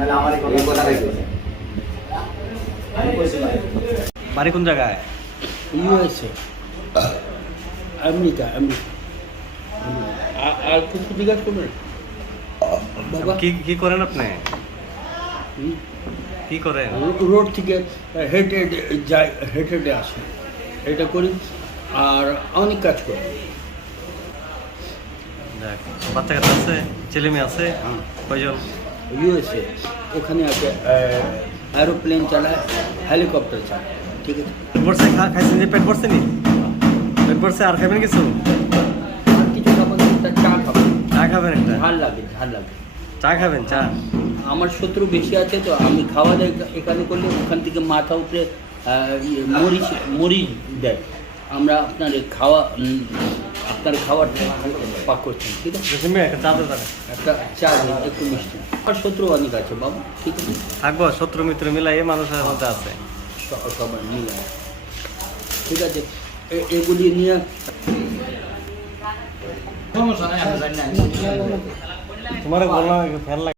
এই কথাটাই বলছি। বাড়ি কোন জায়গায়? USA, America. আর কিছু জিজ্ঞাসা করবেন বাবা? কি করেন আপনি? হুম? কি করেন? রোড থেকে হেঁটে যাই, হেঁটে আসি, এটা করি আর অনেক কাজ করি। যাক, বাচ্চা কাচ্চা আছে, ছেলে মেয়ে আছে? হ্যাঁ, কয়জন? ইউএসএ ওখানে আছে, এরোপ্লেন চালায়, হেলিকপ্টার চালায়, ঠিক আছে। পেট ভরছে? খাইছেন যে পেট ভরছে নি? পেট ভরছে, আর খাবেন কিছু? আর কিছু খাবার একটা চা খাবো, চা খাবেন একটা? ঝাল লাগে। চা খাবেন? চা? আমার শত্রু বেশি আছে তো আমি খাওয়া দাওয়া এখানে করলে ওখান থেকে মাথা উপরে মরিচ দেয়। আমরা আপনার খাওয়ার পাক করছেন, ঠিক আছে। একটা চা দে তাহলে। একটা চা দিন, একটু মিষ্টি। আর শত্রু অনেক আছে বাবা, ঠিক আছে। থাকবো, শত্রু মিত্র মিলাই মানুষের মধ্যে আছে। সবার মিলে, ঠিক আছে। এগুলি নিয়ে তোমার বললাম ফেল লাগে।